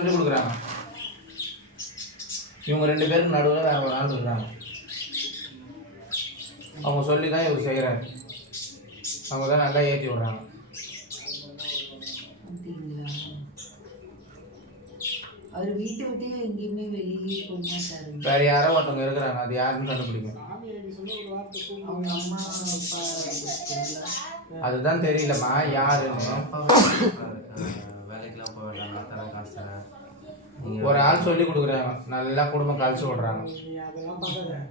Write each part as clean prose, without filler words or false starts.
சொல்லிக் கொடுக்குறாங்க. இவங்க 2 பேருக்கு நடுவில் வேற ஒரு ஆள் இருக்காங்க. அவங்க சொல்லி தான் இவர் செய்கிறாரு. அவங்க தான் நல்லா ஏற்றி விடுறாங்க. அவர் வீட்டை விட்டு எங்கேயுமே வெளியிலேயே போக மாட்டாரு. வேற யாரோ ஒருத்தவங்க இருக்கிறாங்க, அது யாருன்னு கண்டுபிடிங்க. அவங்க அம்மா அப்பா அதுதான் தெரியலம்மா யாருன்னு. வேலைக்கெல்லாம் போக வேண்டாம், காசு ஒரு ஆள் சொல்லி கொடுக்குறாங்க, நல்லா குடும்பம் கழிச்சு விடுறாங்க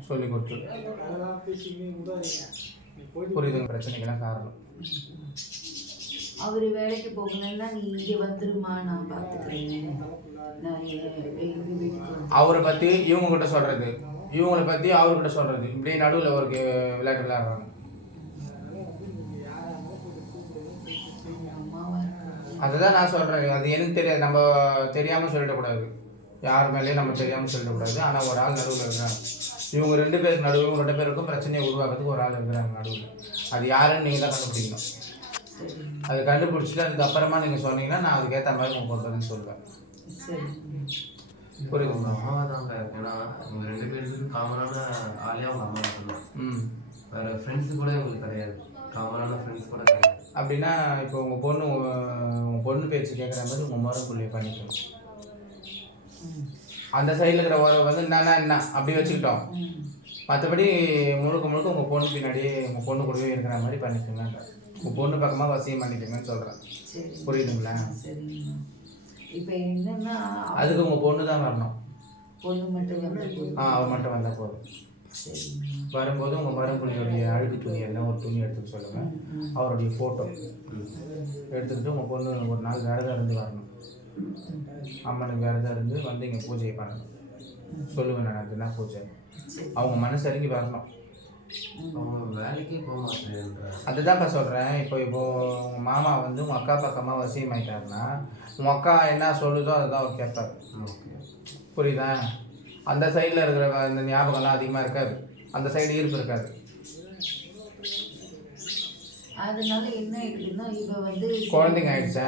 சொல்லி கொடுத்து. புரியுதுங்க பிரச்சனைக்கெல்லாம் காரணம். அவர் வேலைக்கு போகணும்னா நீ இங்கே வந்துருமா, நான் பார்த்துக்கிறேன். நான் எங்கள் வீட்டுக்கு அவரை பற்றி இவங்க கிட்ட சொல்கிறது, இவங்களை பற்றி அவர்கிட்ட சொல்கிறது, இப்படி நடுவில் ஒரு விளையாட்டு விளையாடுறாங்க. அதுதான் நான் சொல்கிறேன். அது எனக்கு தெரியாது, நம்ம தெரியாமல் சொல்லிடக்கூடாது. யார் மேலேயும் நம்ம தெரியாமல் சொல்லிடக்கூடாது. ஆனால் ஒரு ஆள் நடுவில் இருக்கிறாங்க. இவங்க 2 பேருக்கு நடுவில், இவங்க 2 பேருக்கும் பிரச்சனையை உருவாக்குறதுக்கு ஒரு ஆள் இருக்கிறாங்க நடுவில். அது யாருன்னு நீங்கள் தான் கண்டுபிடிக்கணும். அது கண்டுபிடிச்சிட்டு அதுக்கப்புறமா நீங்கள் சொன்னீங்கன்னா நான் அதுக்கேற்ற மாதிரி உங்களுக்கு பதில் சொல்லுவேன். புரியுது. உங்கள் அம்மாவை தாங்க. ஏன்னா இவங்க 2 பேருக்கு காமனான ஆளே அவங்க அம்மா மட்டும்தான். வேறு ஃப்ரெண்ட்ஸு கூட இவங்களுக்கு கிடையாது. காமனான ஃப்ரெண்ட்ஸ் கூட கிடையாது. அப்படின்னா இப்போ உங்கள் பொண்ணு பேச்சு கேட்குற மாதிரி உங்கள் முறைக்குள்ளே பண்ணிக்கணும். அந்த சைடில் இருக்கிற உறவை வந்து என்ன அப்படி வச்சுக்கிட்டோம். மற்றபடி முழுக்க உங்கள் பொண்ணு பின்னாடியே உங்கள் பொண்ணு கூடவே இருக்கிற மாதிரி பண்ணிக்கோங்க. உங்கள் பொண்ணு பக்கமாக வசியம் பண்ணிக்கோங்கன்னு சொல்கிறேன். புரியுதுங்களா? இப்போ என்னன்னா அதுக்கு உங்கள் பொண்ணு தான் வரணும். பொண்ணு மட்டும் அவர் மட்டும் வந்தால் போதும். வரும்போது உங்கள் மருமகளுடைய அழுகு துணி எல்லாம் ஒரு துணி எடுத்துக்க சொல்லுங்கள். அவருடைய ஃபோட்டோ எடுத்துக்கிட்டு உங்கள் பொண்ணு ஒரு நாள் விரதம் இருந்து வரணும். அம்மனுக்கு விரதம் இருந்து வந்து இங்கே பூஜை பண்ணணும். சொல்லுவேன் நான், அதுதான் பூஜை. அவங்க மனசறிஞ்சு வரணும். அவங்க வேலைக்கே போக மாட்டேன். அதுதான்ப்பா சொல்கிறேன். இப்போ உங்கள் மாமா வந்து உங்கள் அக்கா பக்கமாக வசியமாயிட்டாருன்னா உங்கள் அக்கா என்ன சொல்லுதோ அதுதான் அவர் கேட்பார். புரியுதா? அந்த சைடில் இருக்கிற அந்த ஞாபகம்லாம் அதிகமாக இருக்காது. அந்த சைடு ஈர்ப்பு இருக்காது. அதனால என்ன ஆயிடுதுன்னா இவ வந்து குழந்தைங்க ஆயிடுச்சா,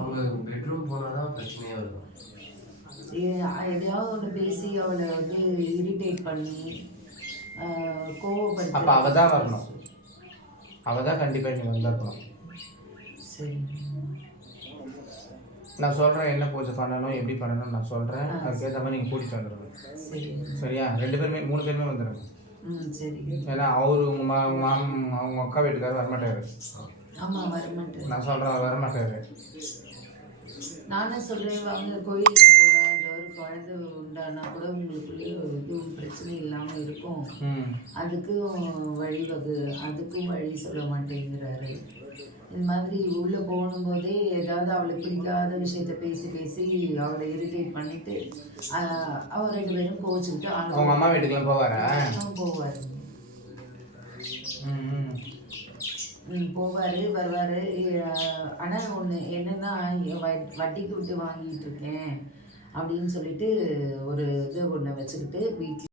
அவங்க பெட்ரூம் போனால் தான் பிரச்சனையாக இருக்கும். எதையாவது ஒன்று பேசி அவளை வந்து இரிட்டேட் பண்ணி கோவப்படுத்தி. அப்போ அவள் தான் வரணும். அவள் தான் கண்டிப்பாக நீங்கள் வந்திருக்கணும். சரி, நான் சொல்கிறேன் என்ன பூஜை பண்ணணும் எப்படி பண்ணணும் நான் சொல்கிறேன். அதுக்கேற்ற மாதிரி நீங்கள் கூட்டிகிட்டு வந்துடுங்க. சரியா? 2 பேருமே 3 பேருமே வந்துடுங்க. சரி. ஏன்னா அவரு அவங்க அக்கா வீட்டுக்காரர் வரமாட்டாரு. ஆமாம், வரமாட்டாரு. நான் சொல்கிறேன் வரமாட்டாரு. நானே சொல்கிறேன் வாங்க கோயிலுக்கு போகிறேன். ஏதாவது குழந்தை உண்டானா கூட உங்களுக்குள்ளேயே எதுவும் பிரச்சனை இல்லாமல் இருக்கும். அதுக்கும் வழி சொல்ல மாட்டேங்கிறாரு. இந்த மாதிரி உள்ளே போகும்போதே ஏதாவது அவளுக்கு பிடிக்காத விஷயத்த பேசி அவளை இரிட்டேட் பண்ணிட்டு அவள் 2 பேரும் கோச்சுக்கிட்டு அவங்க அம்மா வீட்டுக்குலாம் போவார். வருவார். ஆனால் ஒன்று என்னென்னா வட்டிக்கு விட்டு வாங்கிட்டு இருக்கேன் அப்படின்னு சொல்லிட்டு ஒரு இது ஒன்று வச்சுக்கிட்டு வீட்டில்